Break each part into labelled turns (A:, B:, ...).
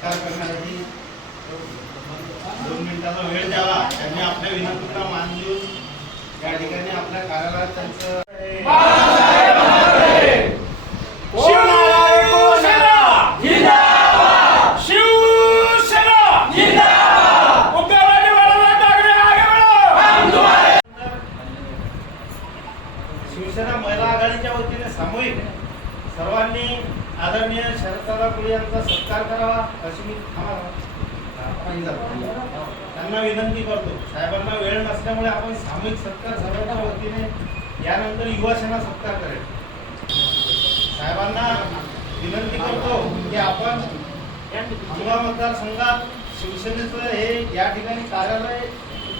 A: सत्कार करण्यासाठी दोन मिनिटाचा वेळ द्यावा. त्यांनी आपल्या विनंतीला मान देऊन या ठिकाणी आपल्या कार्यालयात त्यांचं शिवसेना महिला आघाडीच्या वतीने सामूहिक सर्वांनी आदरणीय शरददादा यांचा सत्कार करावा अशी मी त्यांना विनंती करतो. साहेबांना वेळ नसल्यामुळे आपण सामूहिक सत्कार सर्वांच्या वतीने यानंतर युवासेना सत्कार करेल. साहेबांना विनंती करतो की आपण युवा मतदारसंघात शिवसेनेचं हे या ठिकाणी कार्यालय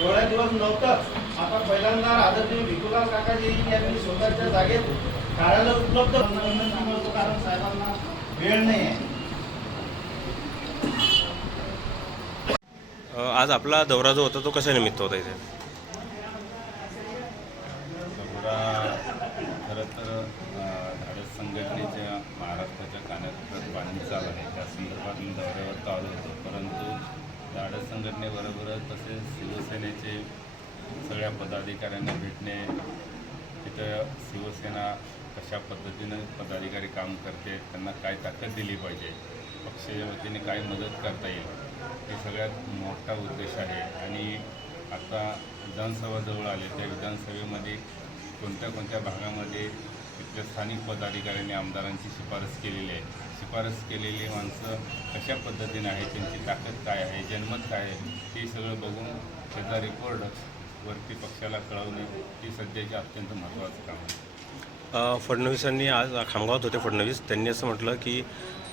A: एवढ्या दिवस नव्हतंच आता पहिल्यांदा आदरणीय भिकुलाल काकाजी यांनी स्वतःच्या जागेत कार्यालय उपलब्ध विनंती कारण साहेबांना वेळ नाही आहे.
B: अ, आज आपला दौरा जो होता तो कशा निमित्त होता इथे?
C: दौरा खरं तर धाडस संघटनेच्या महाराष्ट्राच्या कानाकोपऱ्यात बांधणी चालू आहे. त्या संदर्भात मी दौऱ्यावर आलो होतो. परंतु धाडस संघटनेबरोबरच तसेच शिवसेनेचे सगळ्या पदाधिकाऱ्यांना भेटणे तिथं शिवसेना कशा पद्धतीनं पदाधिकारी काम करते त्यांना काय ताकद दिली पाहिजे पक्षाच्या वतीने काय मदत करता येईल हे सगळ्यात मोठा उद्देश आहे. आणि आता विधानसभा जवळ आले त्या विधानसभेमध्ये कोणत्या कोणत्या भागामध्ये तिथल्या स्थानिक पदाधिकाऱ्यांनी आमदारांची शिफारस केलेली आहे? शिफारस केलेली माणसं कशा पद्धतीने आहे त्यांची ताकद काय आहे? जन्मत काय आहे? ते सगळं बघून त्याचा रिपोर्ट वरती पक्षाला कळवणे ही सध्याचे अत्यंत महत्त्वाचं काम आहे.
B: फडणवीसांनी आज खामगावात होते फडणवीस. त्यांनी असं म्हटलं की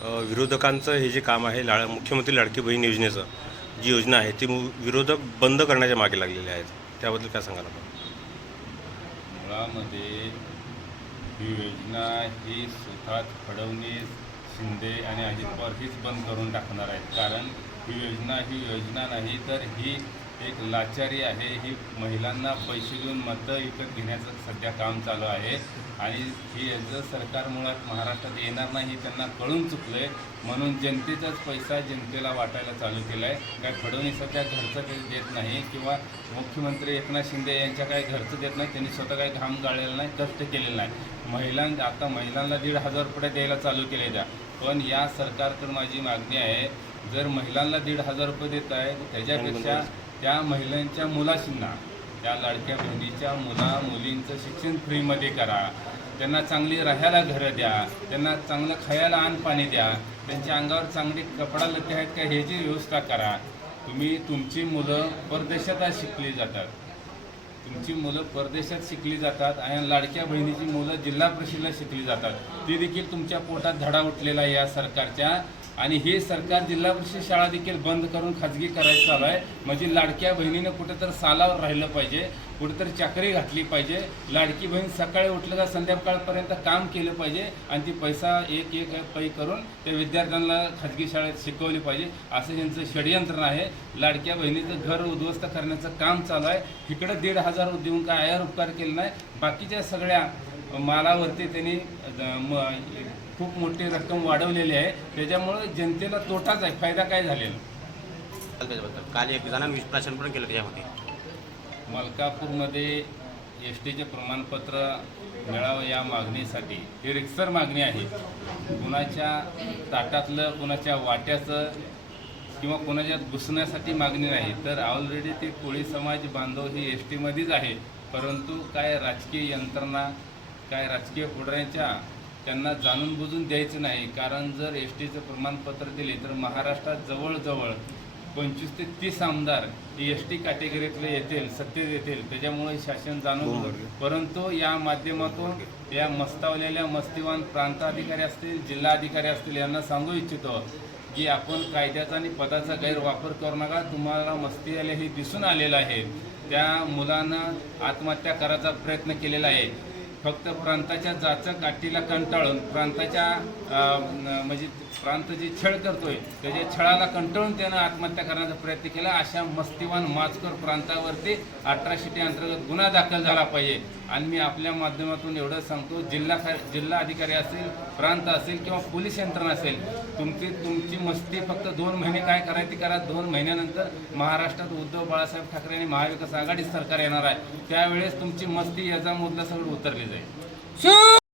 B: विरोधकांचं हे जे काम आहे लाळ मुख्यमंत्री लाडकी बहीण योजनेचं जी योजना आहे ती मु- विरोधक बंद करण्याच्या मागे लागलेले आहेत. त्याबद्दल काय सांगाल आपण?
C: मुळामध्ये ही योजना ही स्वतः फडणवीस शिंदे आणि अजित पवार हीच बंद करून टाकणार आहेत. कारण ही योजना ही योजना नाही तर ही एक लाचारी आहे. ही महिलांना पैसे देऊन मतं विकत घेण्याचं सध्या काम चालू आहे. आणि ही जर सरकार मुळात महाराष्ट्रात येणार नाही त्यांना कळून चुकलं आहे म्हणून जनतेचाच पैसा जनतेला वाटायला चालू केला आहे काय फडणवीसाच्या घरचं काही देत नाही किंवा मुख्यमंत्री एकनाथ शिंदे यांच्या काही घरचं देत नाही त्यांनी स्वतः काही घाम गाळलेला नाही कष्ट केलेलं नाही. महिलां आता महिलांना दीड हजार रुपये द्यायला चालू केले त्या. पण या सरकारकडून माझी मागणी आहे जर महिलांना दीड हजार रुपये देत आहे त्याच्यापेक्षा त्या महिलांच्या मुलाशींना त्या लाडक्या बहिणीच्या मुला मुलींचं शिक्षण फ्रीमध्ये करा. त्यांना चांगली राहायला घरं द्या. त्यांना चांगलं खायला अन्न पाणी द्या. त्यांच्या अंगावर चांगली कपडा लते आहेत का ह्याची व्यवस्था करा. तुम्ही तुमची मुलं परदेशात शिकली जातात. तुमची मुलं परदेशात शिकली जातात आणि लाडक्या बहिणीची मुलं जिल्हा परिषदेला शिकली जातात. ती देखील तुमच्या पोटात धडा उठलेला या सरकारच्या आणि हे सरकार जिल्हा परिषद शाळा देखील बंद करून खाजगी करायचं चालू आहे. म्हणजे लाडक्या बहिणीनं कुठेतरी सालावर राहिलं पाहिजे कुठेतरी चाकरी घातली पाहिजे. लाडकी बहीण सकाळी उठलं का संध्याकाळपर्यंत काम केलं पाहिजे आणि ती पैसा एक एक पै करून त्या विद्यार्थ्यांना खाजगी शाळेत शिकवली पाहिजे असं त्यांचं षडयंत्र आहे. लाडक्या बहिणीचं घर उद्ध्वस्त करण्याचं काम चालू आहे. इकडं दीड हजार देऊन काय आयार उपकार केले नाही. बाकीच्या सगळ्या मालावरती त्यांनी म- खूप मोठी रक्कम वाढवलेली आहे. त्याच्यामुळे जनतेला तोटाच आहे. फायदा काय झालेला?
D: काल एक जणांनी विश्लेषण पण केलं त्याच्यामध्ये.
C: मलकापूरमध्ये एस टीचे प्रमाणपत्र मिळावं या मागणीसाठी. ही रिक्सर मागणी आहे. कुणाच्या ताटातलं कुणाच्या वाट्याचं किंवा कोणाच्या घुसण्यासाठी मागणी नाही. तर ऑलरेडी ते कोळी समाज बांधव ही एस टीमध्येच आहे. परंतु काय राजकीय यंत्रणा काय राजकीय पुढाऱ्यांच्या त्यांना जाणून बुजून द्यायचं नाही. कारण जर एस टीचं प्रमाणपत्र दिले तर महाराष्ट्रात जवळजवळ पंचवीस ते तीस आमदार एस टी कॅटेगरीतले येतील सत्तेत येतील. त्याच्यामुळे शासन जाणून. परंतु या माध्यमातून या मस्तावलेल्या मस्तीवान प्रांताधिकारी असतील जिल्हाधिकारी असतील यांना सांगू इच्छितो की आपण कायद्याचा आणि पदाचा गैरवापर करू नका. तुम्हाला मस्ती आले हे दिसून आलेलं आहे. त्या मुलानं आत्महत्या करायचा प्रयत्न केलेला आहे. फक्त प्रांताच्या जाचक गाठीला कंटाळून प्रांताच्या म्हणजे प्रांत जी छळ करतोय त्याच्या छळाला कंटाळून त्यानं आत्महत्या करण्याचा प्रयत्न केला अशा मस्तिवान माचकर प्रांतावरती अठराशे अंतर्गत गुन्हा दाखल झाला पाहिजे. आणि मी आपल्या माध्यमातून एवढं सांगतो जिल्हा जिल्हा अधिकारी असेल प्रांत असेल किंवा पोलीस यंत्रणा असेल तुमची तुमची मस्ती फक्त दोन महिने काय करायची करा. दोन महिन्यानंतर महाराष्ट्रात उद्धव बाळासाहेब ठाकरे आणि महाविकास आघाडी सरकार येणार आहे. त्यावेळेस तुमची मस्ती याचा मुद्दा सगळं उतरली जाईल.